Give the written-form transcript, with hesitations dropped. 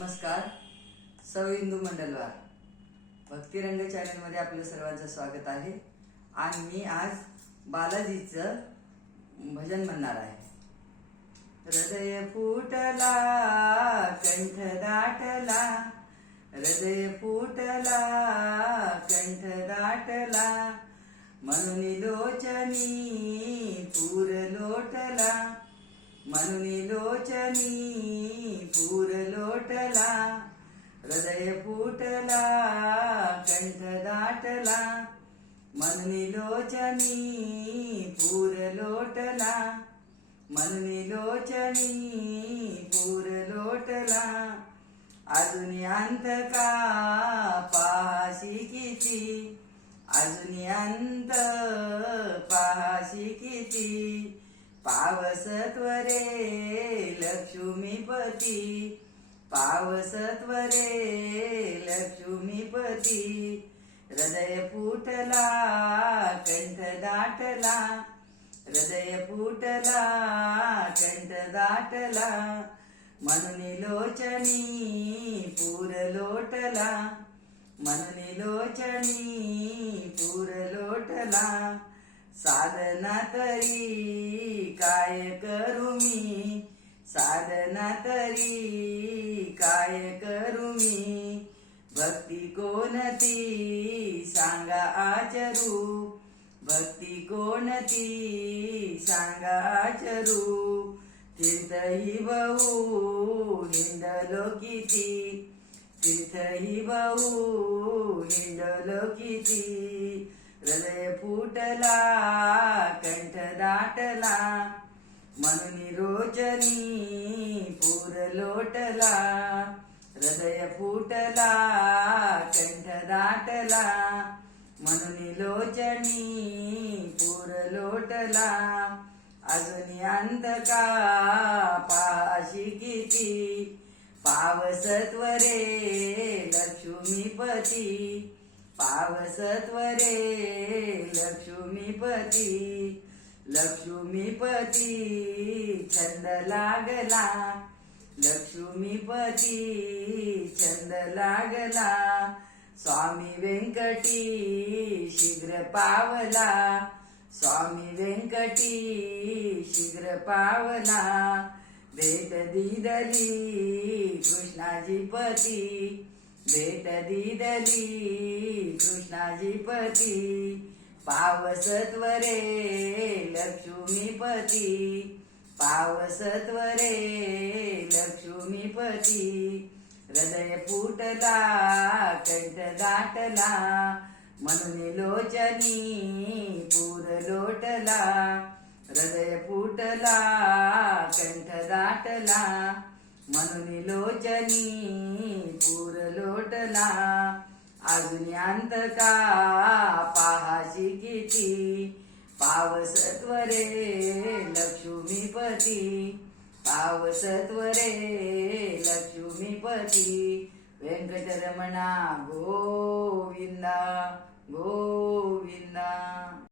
नमस्कार. सौ इंदू मंडलवार भक्तिरंग चॅनलमध्ये आपलं सर्वांचं स्वागत आहे. आणि मी आज बालाजीचं भजन म्हणणार आहे. हृदय फुटला कंठ दाटला, हृदय फुटला कंठ दाटला, म्हणून लोचनी पूर लोटला, म्हणून लोचनी पूर लोटला, हृदय फुटला कंठ दाटला, म्हणून लोचनी पूर लोटला, म्हणून लोचनी पूर लोटला. अजून अंत का पाशी किती, अजून अंत पाशी किती, पावसत्वरे लक्ष्मीपती, पावसत्वरे लक्ष्मीपती, हृदय फुटला कंठ दाटला, हृदय फुटला कंठ दाटला, म्हणून लोचनी पूर लोटला, म्हणून लोचनी पूर लोटला. साधना तरी काय करू मी, साधना तरी काय करू मी, भक्ती कोणती सांगा आचरू, भक्ती कोणती सांगा आचरू, तीर्थही बहु हिंडलो किती, तीर्थही बहु हिंडलो किती, हृदय फुटला कंठ दाटला, म्हणून रोचनी पूर लोटला, हृदय फुटला कंठ दाटला, म्हणून लोचनी पूर लोटला. अजून अंत का पाशी किती, पावसत्वरे लक्ष्मीपती, पावसत्वरे लक्ष्मीपती, लक्ष्मीपती छंद लागला, लक्ष्मीपती छंद लागला, स्वामी व्यंकटी शीघ्र पावला, स्वामी व्यंकटी शीघ्र पावला, भेट दिदली कृष्णाजी पती, भेट दिदली कृष्णाजी पती, पावसत्वरे लक्ष्मीपती, पावसत्वरे लक्ष्मीपती, हृदय फुटला कंठ दाटला, म्हणून लोचनी पूर लोटला, हृदय फुटला कंठ दाटला, म्हणून लोचनी पूर लोटला. अजून अंत का पाहाशी किती, पावसत्वरे लक्ष्मीपती, पावसत्वरे लक्ष्मीपती, वेंकटरमणा गोविंदा गोविंदा.